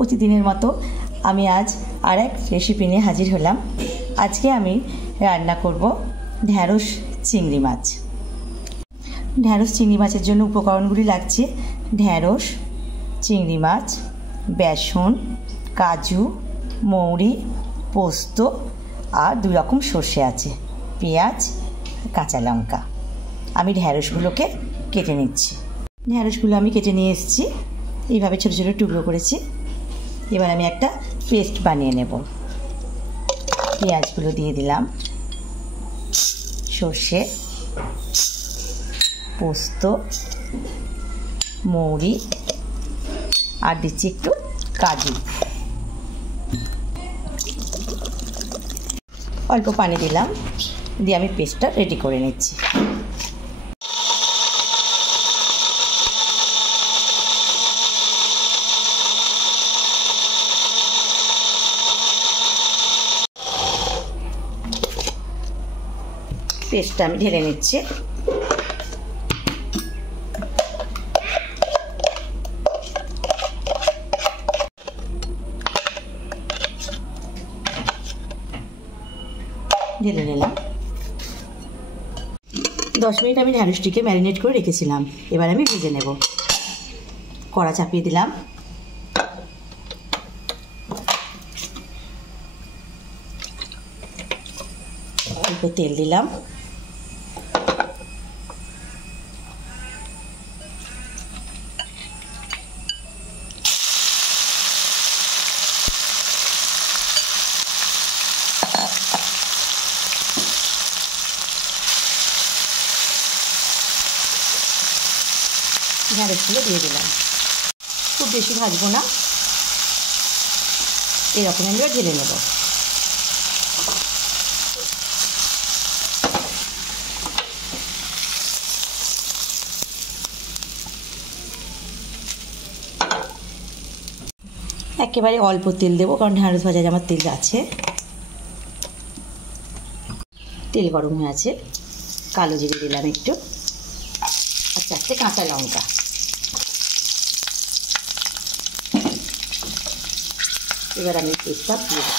প্রতিদিনের মতো আমি আজ আর এক রেসিপি নিয়ে হাজির হলাম। আজকে আমি রান্না করব ঢ্যাঁড়স চিংড়ি মাছ। ঢ্যাঁড়স চিংড়ি মাছের জন্য উপকরণগুলি লাগছে ঢ্যাঁড়স, চিংড়ি মাছ, বেসন, কাজু, মৌরি, পোস্ত আর 2 রকম সর্ষে আছে, পেঁয়াজ, কাঁচা লঙ্কা। আমি ঢ্যাঁড়সগুলোকে কেটে নিচ্ছি। ঢ্যাঁড়সগুলো আমি কেটে নিয়ে এসেছি, এইভাবে ছোটো ছোটো টুকরো করেছি। এবার আমি একটা পেস্ট বানিয়ে নেব। পেঁয়াজগুলো দিয়ে দিলাম, সর্ষে, পোস্ত, মৌরি আর দিচ্ছি একটু কাজু। অল্প পানি দিলাম, দিয়ে আমি পেস্টটা রেডি করে নিচ্ছি। পেস্টটা আমি ঢেলে নিচ্ছি। ঢেলে নিলাম। 10 মিনিট আমি ঢ্যাঁড়সটিকে ম্যারিনেট করে রেখেছিলাম। এবার আমি ভেজে নেব। কড়া চাপিয়ে দিলাম, অল্প তেল দিলাম, ঢ্যাঁড়সগুলো দিয়ে দিলাম। খুব বেশি ভাজবো না, এরকম আমরা ঢেলে নেব। একেবারে অল্প তেল দেবো, কারণ ঢ্যাঁড়স ভাজায় আমার তেল আছে। তেল গরম হয়ে আছে, কালো জিরে দিলাম একটু, আর 4টে কাঁচা লঙ্কা। এবার আমি পেস্টটা দিয়ে দেবো।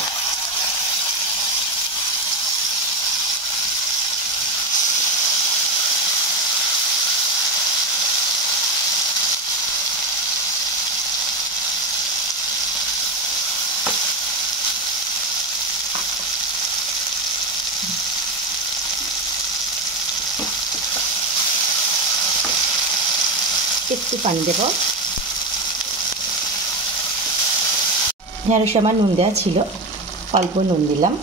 একটু পানি দেব। ঢ্যাঁড়সে আমার নুন দেওয়া ছিল, অল্প নুন দিলাম।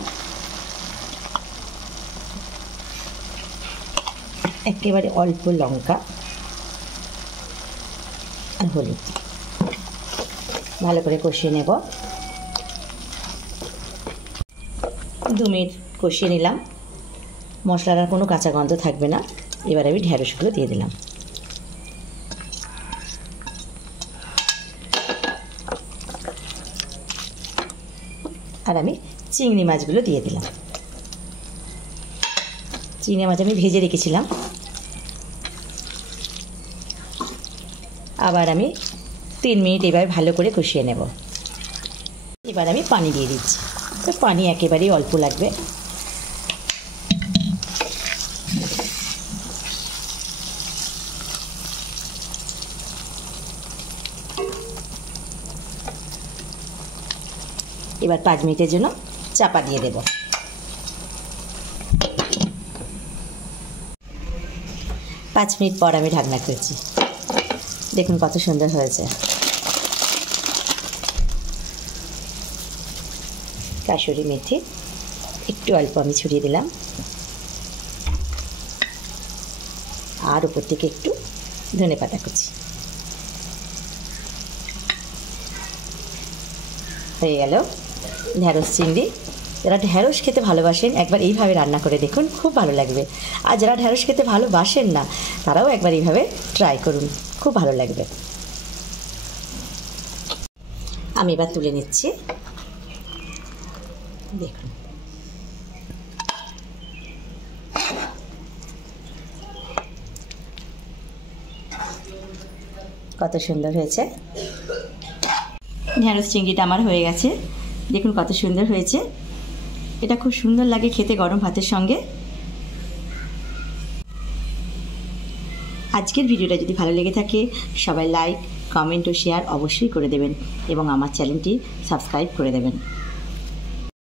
একেবারে অল্প লঙ্কা আর হলুদ, ভালো করে কষিয়ে নেব। 2 মিনিট কষিয়ে নিলাম। মশলার আর কোনো কাঁচা গন্ধ থাকবে না। এবার আমি ঢ্যাঁড়সগুলো দিয়ে দিলাম। আর আমি চিংড়ি মাছগুলো দিয়ে দিলাম। চিংড়ি মাছ আমি ভেজে রেখেছিলাম। আবার আমি 3 মিনিট এবার ভালো করে কষিয়ে নেব। এবার আমি পানি দিয়ে দিচ্ছি। তো পানি একেবারেই অল্প লাগবে। এবার 5 মিনিটের জন্য চাপা দিয়ে দেব। 5 মিনিট পর আমি ঢাকনা খুলছি। দেখুন কত সুন্দর হয়েছে। কাসুরি মেথি একটু অল্প আমি ছড়িয়ে দিলাম, আর উপর থেকে একটু ধনেপাতা কুচি। হয়ে গেল ঢ্যাঁড়স চিংড়ি। যারা ঢ্যাঁড়স খেতে ভালোবাসেন একবার এইভাবে রান্না করে দেখুন, খুব ভালো লাগবে। আর যারা ঢ্যাঁড়স খেতে ভালোবাসেন না তারাও একবার এইভাবে ট্রাই করুন, খুব ভালো লাগবে। আমি এবার তুলে নিচ্ছি। দেখুন কত সুন্দর হয়েছে। ঢ্যাঁড়স চিংড়িটা আমার হয়ে গেছে। দেখুন কত সুন্দর হয়েছে। এটা খুব সুন্দর লাগে খেতে গরম ভাতের সঙ্গে। আজকের ভিডিওটা যদি ভালো লেগে থাকে সবাই লাইক, কমেন্ট ও শেয়ার অবশ্যই করে দেবেন এবং আমার চ্যানেলটি সাবস্ক্রাইব করে দেবেন।